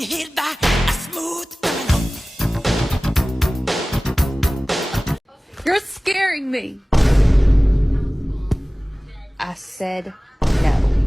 been hit by a smooth criminal. You're scaring me. I said no.